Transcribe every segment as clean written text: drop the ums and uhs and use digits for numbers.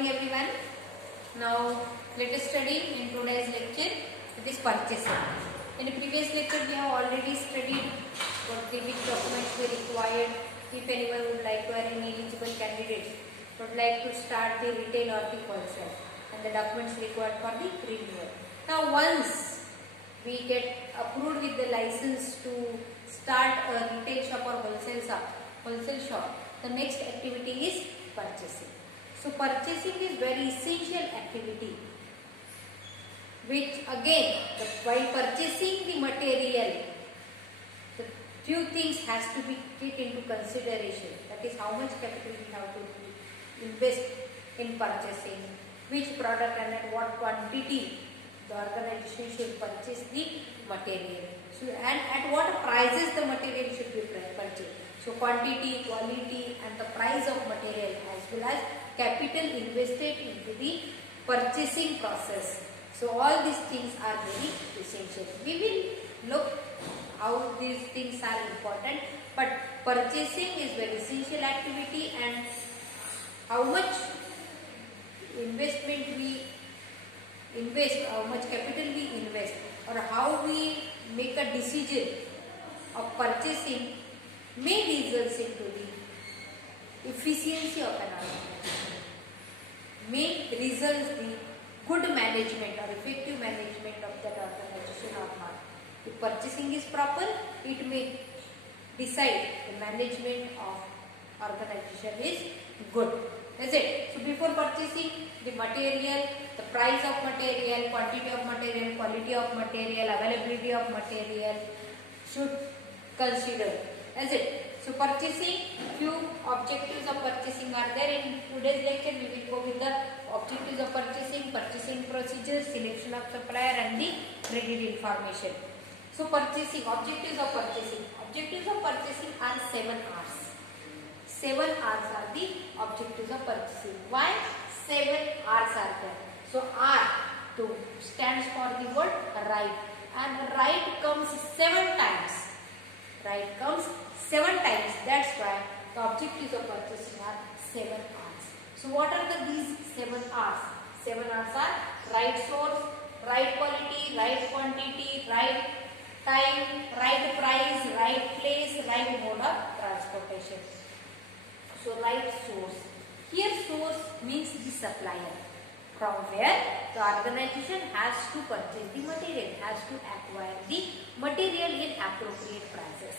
morning everyone. Now let us study in today's lecture, it is purchasing. In the previous lecture we have already studied what the which documents were required if anyone would like to, or any eligible candidates would like to start the retail or the wholesale, and the documents required for the renewal. Now once we get approved with the license to start a retail shop or wholesale shop, the next activity is purchasing. So purchasing is very essential activity, which again while purchasing the material, the few things has to be taken into consideration. That is how much capital we have to invest in purchasing, which product and at what quantity the organization should purchase the material. So and at what prices the material should be purchased. So quantity, quality and the price of material as well as capital invested into the purchasing process. So all these things are very essential. We will look how these things are important, but purchasing is very essential activity, and how much investment we invest, how much capital we invest, or how we make a decision of purchasing may result into the efficiency of an organization, may result the good management or effective management of that organization or not. If purchasing is proper, it may decide the management of organization is good. Is it? So before purchasing the material, the price of material, quantity of material, quality of material, availability of material should consider. Is it? So purchasing, few objectives of purchasing are there. In today's lecture we will go with the objectives of purchasing, purchasing procedures, selection of supplier and the credit information. So purchasing, objectives of purchasing. Objectives of purchasing are 7 R's. 7 R's are the objectives of purchasing. Why 7 R's are there? So R stands for the word right, and right comes 7 times. Right comes 7 times. That's why the objectives of purchasing are 7 R's. So what are these 7 R's? 7 R's are right source, right quality, right quantity, right time, right price, right place, right mode of transportation. So right source. Here source means the supplier, from where the organization has to purchase the material, has to acquire the material in appropriate prices.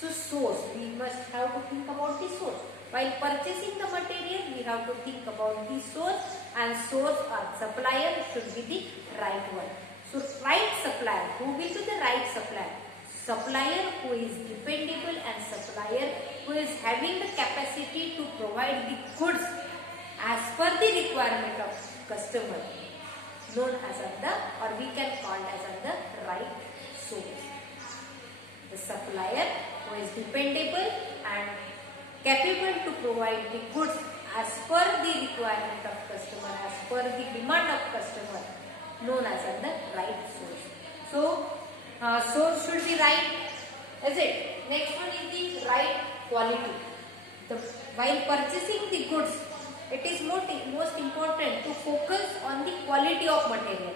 So source, we must have to think about the source. While purchasing the material, we have to think about the source, and source or supplier should be the right one. So right supplier, who will be the right supplier? Supplier who is dependable and supplier who is having the capacity to provide the goods as per the requirement of customer, known as the, or we can call as the right source. The supplier who is dependable and capable to provide the goods as per the requirement of customer, as per the demand of customer, known as the right source. So source should be right. Is it? Next one is the right quality. While purchasing the goods, it is most important to focus on the quality of material.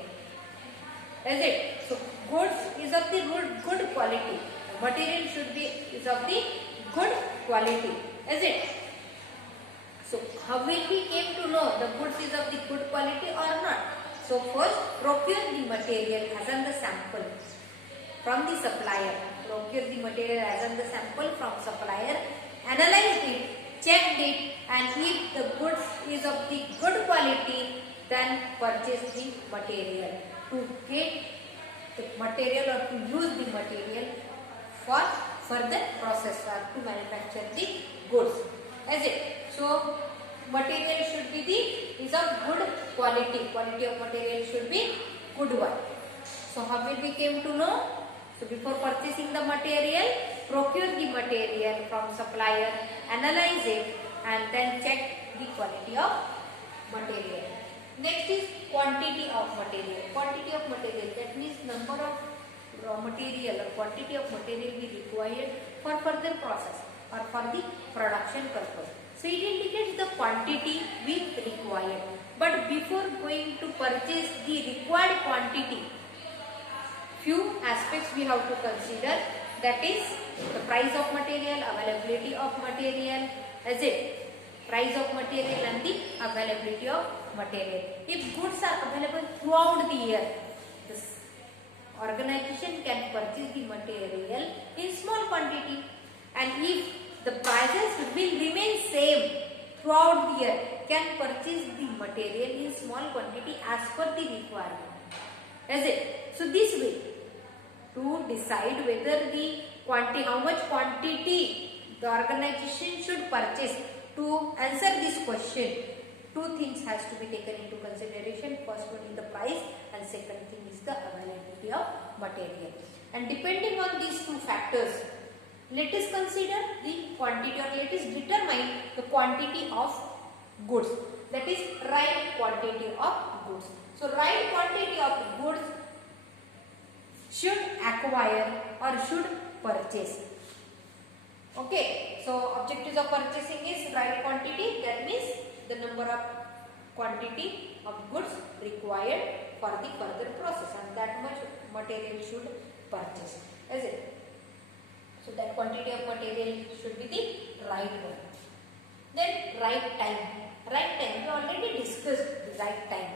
Is it? So goods is of the good quality. Material should be is of the good quality. Is it? So how will we came to know the goods is of the good quality or not? So first procure the material as on the sample from the supplier. Procure the material as on the sample from supplier. Analyze it, check it, and if the goods is of the good quality, then purchase the material. To get the material or to use the material for further process or to manufacture the goods. Is it? So material should be is of good quality. Quality of material should be good one. So how will we came to know? So before purchasing the material, procure the material from supplier, analyze it, and then check the quality of material. Next is quantity of material. Quantity of material, that means number of raw material or quantity of material we required for further process or for the production purpose. So it indicates the quantity we require. required. But before going to purchase the required quantity, few aspects we have to consider, that is the price of material, availability of material, is it? Price of material and the availability of material. If goods are available throughout the year, this organization can purchase the material in small quantity, and if the prices will remain same throughout the year, can purchase the material in small quantity as per the requirement. Is it? So this way, to decide whether the quantity, how much quantity the organization should purchase, to answer this question, two things has to be taken into consideration. First one is the price, and second thing is the availability of material. And depending on these two factors, let us consider the quantity, or let us determine the quantity of goods. That is right quantity of goods. So right quantity of goods should acquire or should purchase. Okay, so objectives of purchasing is right quantity, that means the number of quantity of goods required for the further process, and that much material should purchase, is it? So that quantity of material should be the right one. Then right time. Right time, we already discussed the right time.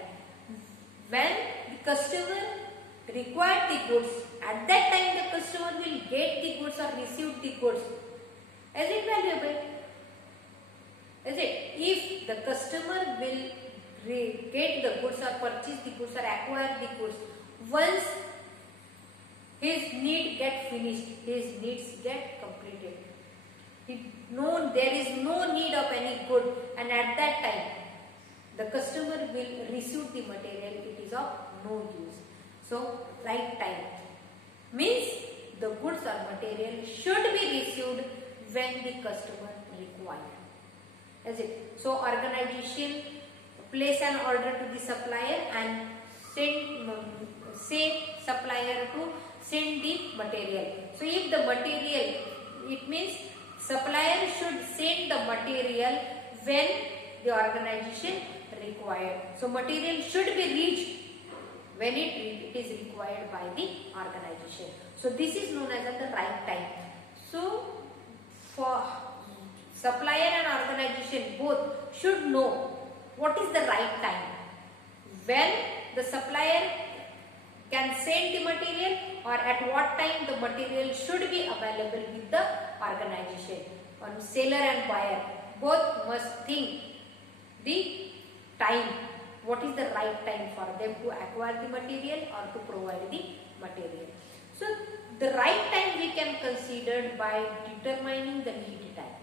When the customer required the goods, at that time the customer will get the goods or receive the goods. Is it valuable? Is it? If the customer will get the goods or purchase the goods or acquire the goods, once his need get finished, his needs get completed. There is no need of any good, and at that time the customer will receive the material, it is of no use. So right time means the goods or material should be received when the customer requires. Is it? So organization place an order to the supplier and say supplier to send the material. So if the material, it means supplier should send the material when the organization required. So material should be reached when it is required by the organization. So this is known as the right time. So for supplier and organization both should know what is the right time, when the supplier can send the material, or at what time the material should be available with the organization. On seller and buyer both must think the time, what is the right time for them to acquire the material or to provide the material. So the right time we can consider by determining the lead time.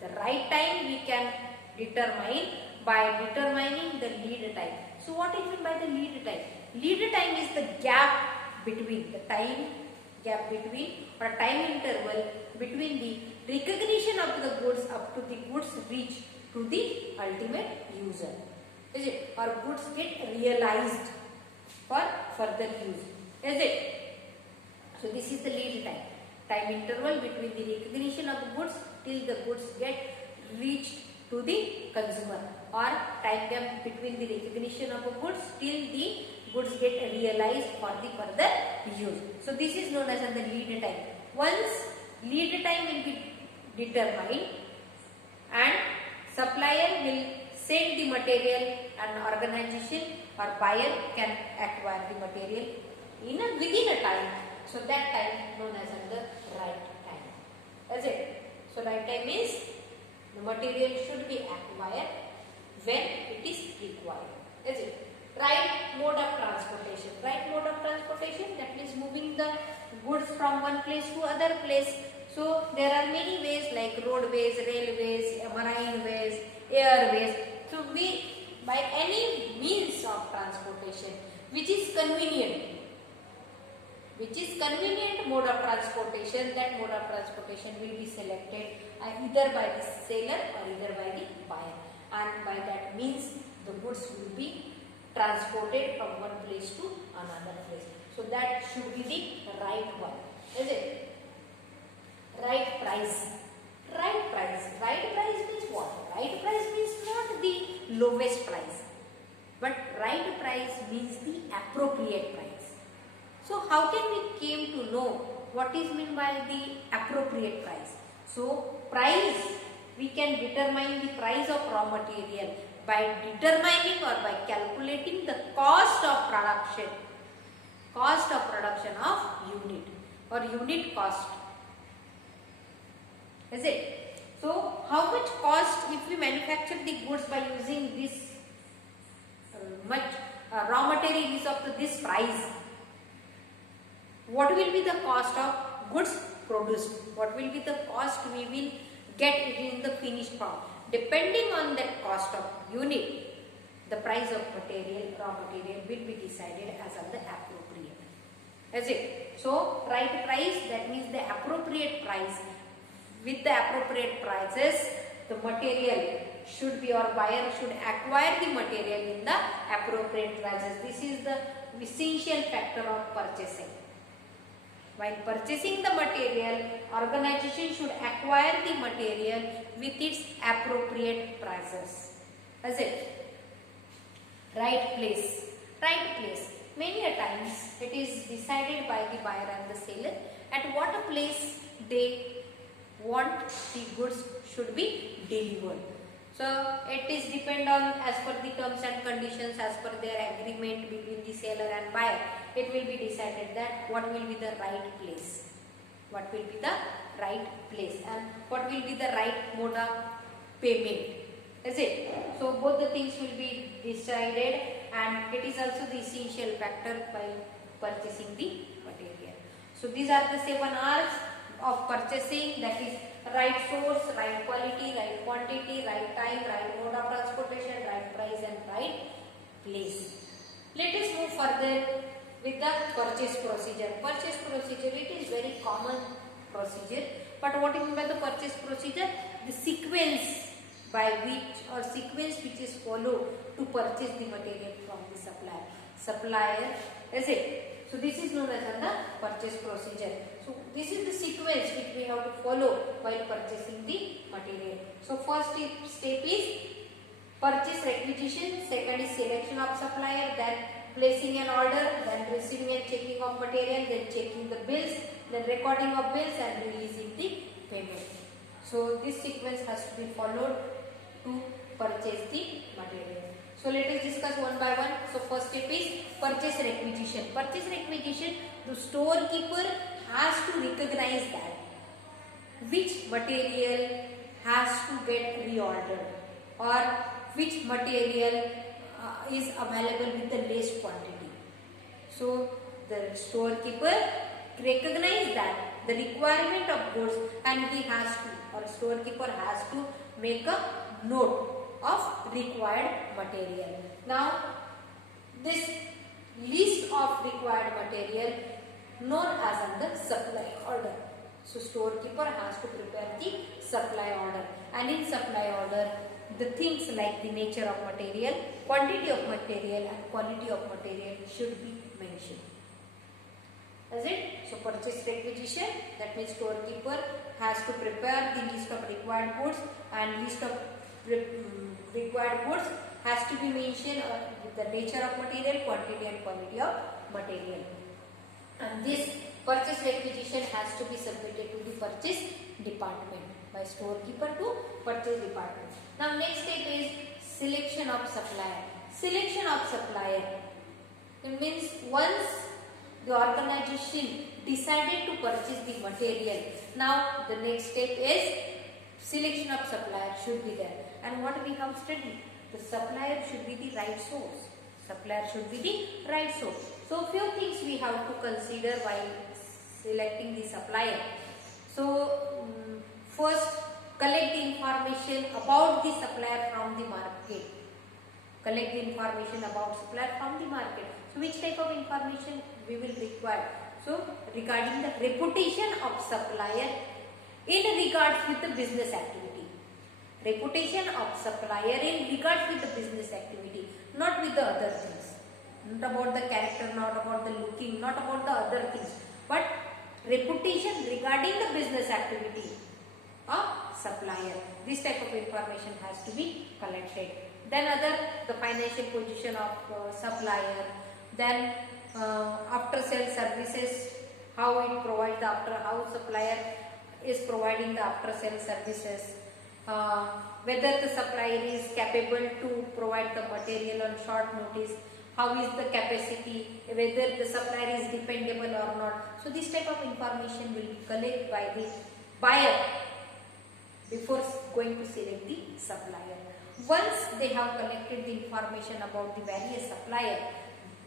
The right time we can determine by determining the lead time. So what is meant by the lead time? Lead time is the gap between, the time gap between, or time interval between the recognition of the goods up to the goods reach to the ultimate user. Is it? Or goods get realized for further use. Is it? So this is the lead time. Time interval between the recognition of the goods till the goods get reached to the consumer, or time gap between the recognition of the goods till the goods get realized for the further use. So this is known as the lead time. Once lead time will be determined and supplier will send the material, and organization or buyer can acquire the material within a time. So that time known as the right time. Is it? So right time is the material should be acquired when it is required. Is it? Right mode of transportation. Right mode of transportation, that means moving the goods from one place to other place. So there are many ways like roadways, railways, marine ways, airways. So we, by any means of transportation which is convenient mode of transportation, that mode of transportation will be selected either by the seller or either by the buyer, and by that means the goods will be transported from one place to another place. So that should be the right one. Is it? Right price. Right price. Right price means what? Right price means not the lowest price, but right price means the appropriate price. So how can we came to know what is meant by the appropriate price? So price, we can determine the price of raw material by determining or by calculating the cost of production of unit or unit cost. Is it? So how much cost if we manufacture the goods by using this much raw material is up to this price? What will be the cost of goods produced? What will be the cost we will get it in the finished product? Depending on that cost of unit, the price of material, raw material will be decided as on the appropriate. Is it? So right price, that means the appropriate price. With the appropriate prices, the material should be, or buyer should acquire the material in the appropriate prices. This is the essential factor of purchasing. While purchasing the material, organization should acquire the material with its appropriate prices. Is it? Right place. Right place. Many a times it is decided by the buyer and the seller at what a place they want the goods should be delivered. So it is depend on as per the terms and conditions, as per their agreement between the seller and buyer. It will be decided that what will be the right place. What will be the right place and what will be the right mode of payment. Is it? So both the things will be decided, and it is also the essential factor by purchasing the material. So these are the 7 R's of purchasing, that is right source, right quality, right quantity, right time, right mode of transportation, right price and right place. Let us move further with the purchase procedure. Purchase procedure, it is very common procedure, but what do you mean by the purchase procedure? The sequence by which or sequence which is followed to purchase the material from the supplier. Is it? So this is known as the purchase procedure. So this is the sequence which we have to follow while purchasing the material. So first step is purchase requisition, second is selection of supplier, then placing an order, then receiving and checking of material, then checking the bills, then recording of bills and releasing the payment. So this sequence has to be followed to purchase the material. So let us discuss one by one. So first step is purchase requisition. Purchase requisition, the storekeeper has to recognize that which material has to get reordered or which material is available with the less quantity. So the storekeeper recognize that the requirement of goods and he has to, or storekeeper has to make a note of required material. Now this list of required material known as under supply order. So storekeeper has to prepare the supply order, and in supply order the things like the nature of material, quantity of material and quality of material should be mentioned. Is it? So purchase requisition, that means storekeeper has to prepare the list of required goods, and list of required goods has to be mentioned with the nature of material, quantity and quality of material. And this purchase requisition has to be submitted to the purchase department by storekeeper to purchase department. Now next step is selection of supplier. Selection of supplier, it means once the organization decided to purchase the material, now the next step is selection of supplier should be there. And what we have studied, the supplier should be the right source. Supplier should be the right source. So few things we have to consider while selecting the supplier. So first, collect the information about the supplier from the market. Collect the information about supplier from the market. So which type of information we will require? So regarding the reputation of supplier in regards with the business activity. Reputation of supplier in regards with the business activity, not with the other things. Not about the character, not about the looking, not about the other things, but reputation regarding the business activity of supplier. This type of information has to be collected. Then the financial position of supplier. Then after sale services, how it provides how supplier is providing the after sale services. Whether the supplier is capable to provide the material on short notice, how is the capacity, whether the supplier is dependable or not. So this type of information will be collected by the buyer before going to select the supplier. Once they have collected the information about the various supplier,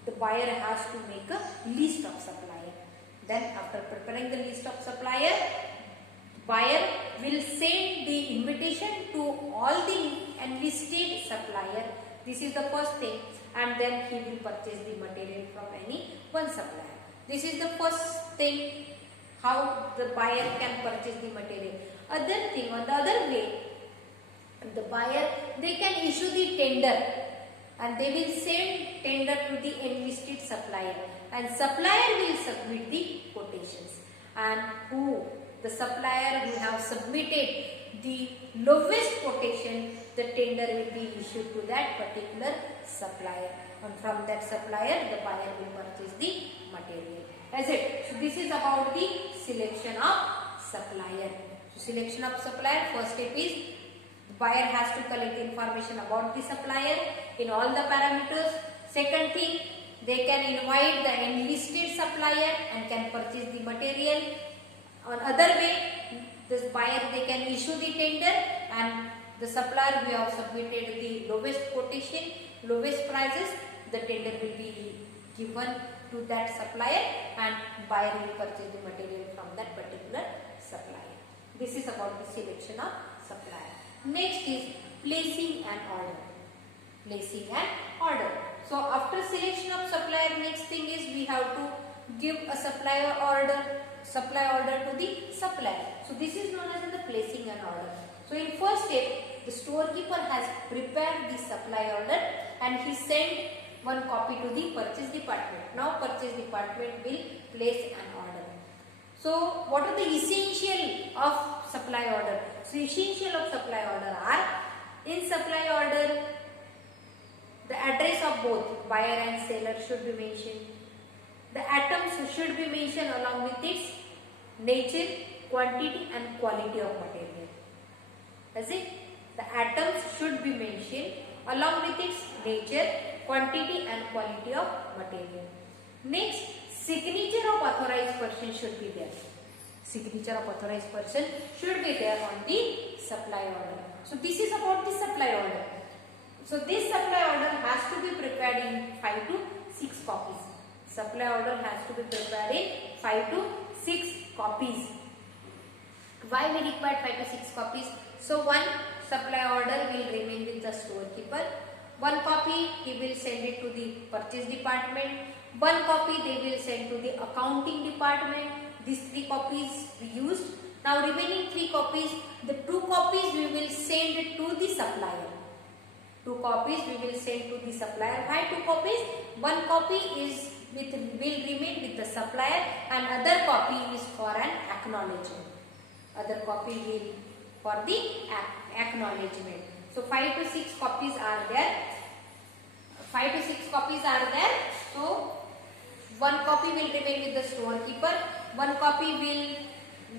the buyer has to make a list of supplier. Then after preparing the list of supplier, buyer will send the invitation to all the enlisted supplier. This is the first thing, and then he will purchase the material from any one supplier. This is the first thing, how the buyer can purchase the material. Other thing, on the other way, the buyer, they can issue the tender and they will send tender to the enlisted supplier, and supplier will submit the quotations, and the supplier who have submitted the lowest quotation, the tender will be issued to that particular supplier, and from that supplier the buyer will purchase the material. As it. So this is about the selection of supplier. So selection of supplier, first step is the buyer has to collect the information about the supplier in all the parameters. Second thing, they can invite the enlisted supplier and can purchase the material. On other way, this buyer, they can issue the tender, and the supplier who have submitted the lowest quotation, lowest prices, the tender will be given to that supplier, and buyer will purchase the material from that particular supplier. This is about the selection of supplier. Next is placing an order. Placing an order. So after selection of supplier, next thing is we have to give a supply order to the supplier. So this is known as the placing an order. So in first step, the storekeeper has prepared the supply order and he sent one copy to the purchase department. Now purchase department will place an order. So what are the essential of supply order? So essential of supply order are, in supply order, the address of both buyer and seller should be mentioned. The items should be mentioned along with its nature, quantity and quality of material. That's it. The items should be mentioned along with its nature, quantity and quality of material. Next, signature of authorized person should be there. Signature of authorized person should be there on the supply order. So this is about the supply order. So this supply order has to be prepared in 5 to 6 copies. Supply order has to be prepared in 5 to 6 copies. Why we require 5 to 6 copies? So one supply order will remain with the storekeeper. One copy he will send it to the purchase department. One copy they will send to the accounting department. These 3 copies we used. Now remaining 3 copies, the 2 copies we will send to the supplier. 2 copies we will send to the supplier. Why 2 copies? One copy will remain with the supplier and other copy is for an acknowledgement. Other copy will for the acknowledgement. So 5 to 6 copies are there. 5 to 6 copies are there. So one copy will remain with the storekeeper. One copy will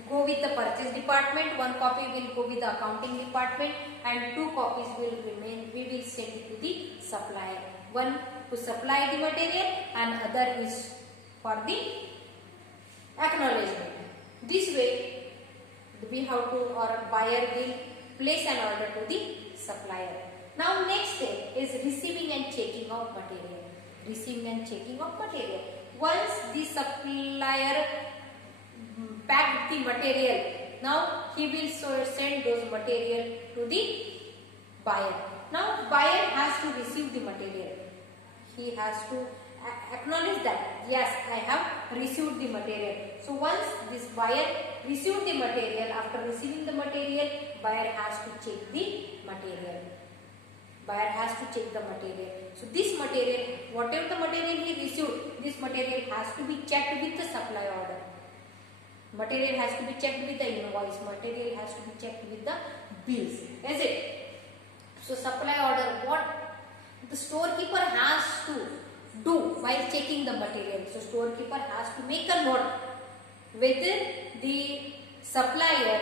go with the purchase department. One copy will go with the accounting department, and 2 copies will remain. We will send it to the supplier. One to supply the material and other is for the acknowledgement. This way we have to, or buyer will place an order to the supplier. Now next step is receiving and checking of material. Receiving and checking of material. Once the supplier packed the material, now he will send those material to the buyer. Now buyer has to receive the material. He has to acknowledge that yes, I have received the material. So once this buyer received the material, after receiving the material, buyer has to check the material. Buyer has to check the material. So this material, whatever the material he received, this material has to be checked with the supply order. Material has to be checked with the invoice. Material has to be checked with the bills. Is it? So supply order, what the storekeeper has to do while checking the material. So storekeeper has to make a note whether the supplier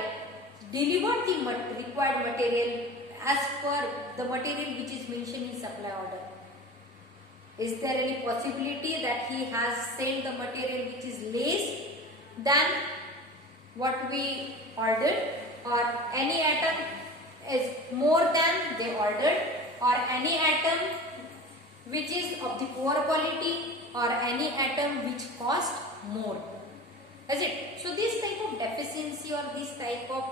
delivered the required material as per the material which is mentioned in supply order. Is there any possibility that he has sent the material which is less than what we ordered, or any item is more than they ordered, or any item which is of the poor quality, or any item which cost more? Is it? So this type of deficiency or this type of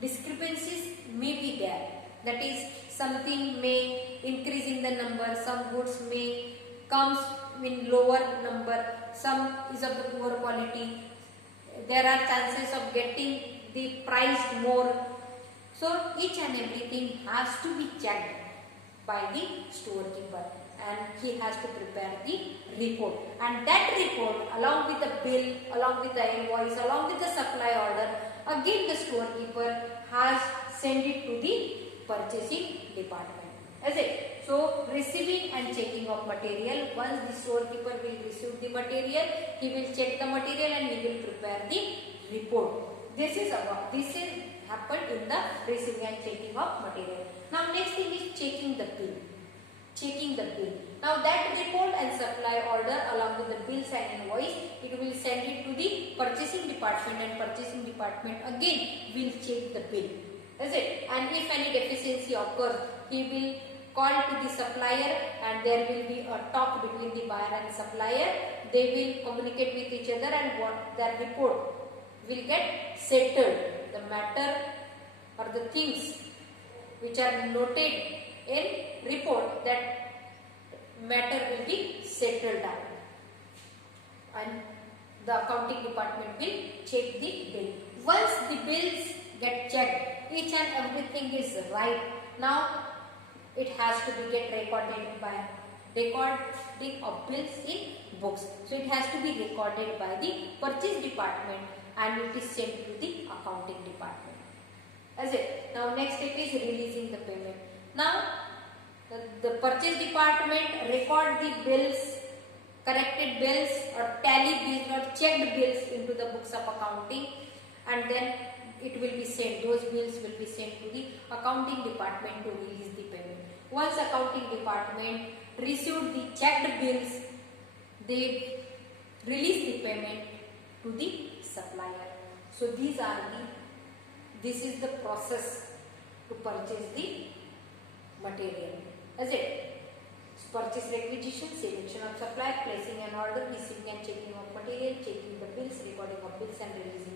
discrepancies may be there. That is, something may increase in the number, some goods may comes in lower number, some is of the poor quality. There are chances of getting the price more. So each and everything has to be checked by the storekeeper, and he has to prepare the report, and that report along with the bill, along with the invoice, along with the supply order, again the storekeeper has sent it to the purchasing department. Is it? So receiving and checking of material, once the storekeeper will receive the material, he will check the material and he will prepare the report. This is happened in the receiving and checking of material. Now next thing is checking the bill. Checking the bill. Now that report and supply order along with the bills and invoice, it will send it to the purchasing department, and purchasing department again will check the bill. Is it? And if any deficiency occurs, he will call to the supplier, and there will be a talk between the buyer and supplier. They will communicate with each other, and what their report will get settled. The matter or the things which are noted in report, that matter will be settled down, and the accounting department will check the bill. Once the bills get checked, each and everything is right. Now it has to be get recorded by recording of bills in books. So it has to be recorded by the purchase department, and it is sent to the accounting department. Is it? Now next step is releasing the payment. Now the purchase department record the bills, corrected bills or tally bills or checked bills into the books of accounting, and then it will be sent, those bills will be sent to the accounting department to release the payment. Once accounting department received the checked bills, they release the payment to the supplier. So this is the process to purchase the material. Is it? Purchase requisition, selection of supply, placing an order, receiving and checking of material, checking the bills, recording of bills and releasing